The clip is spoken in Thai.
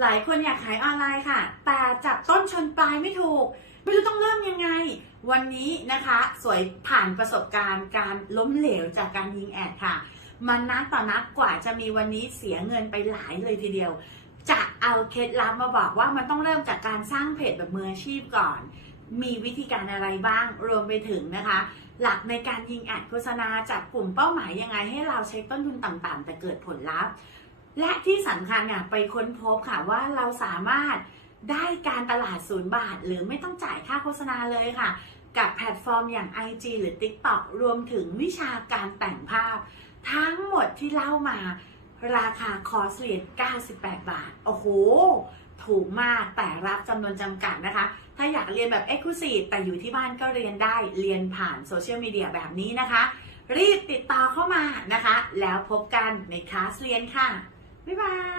หลายคนอยากขายออนไลน์ค่ะ แต่จับต้นชนปลายไม่ถูก ไม่รู้ต้องเริ่มยังไง วันนี้นะคะสวยผ่านประสบการณ์ การล้มเหลวจากการยิงแอดค่ะ มันนัดต่อนัดกว่าจะมีวันนี้เสียเงินไปหลายเลยทีเดียว จะเอาเคล็ดลับมาบอกว่ามันต้องเริ่มจากการสร้างเพจแบบมืออาชีพก่อน มีวิธีการอะไรบ้างรวมไปถึงนะคะ หลักในการยิงแอดโฆษณาจับกลุ่มเป้าหมายยังไง ให้เราใช้ต้นทุนต่ำๆแต่เกิดผลลัพธ์และที่สำคัญเนี่ยไปค้นพบค่ะว่าเราสามารถได้การตลาดศูนย์บาท หรือไม่ต้องจ่ายค่าโฆษณาเลยค่ะ กับแพลตฟอร์มอย่าง IG หรือ TikTok รวมถึงวิชาการแต่งภาพ ทั้งหมดที่เล่ามาราคาคอร์สเรียน 98 บาท โอ้โห ถูกมากแต่รับจำนวนจำกัดนะคะ ถ้าอยากเรียนแบบ e x c l u s i v e แต่อยู่ที่บ้านก็เรียนได้เรียนผ่านโซเชียลมีเดียแบบนี้นะคะ รีบติดต่อเข้ามานะคะ แล้วพบกันในคลาสเรียนค่ะ拜拜。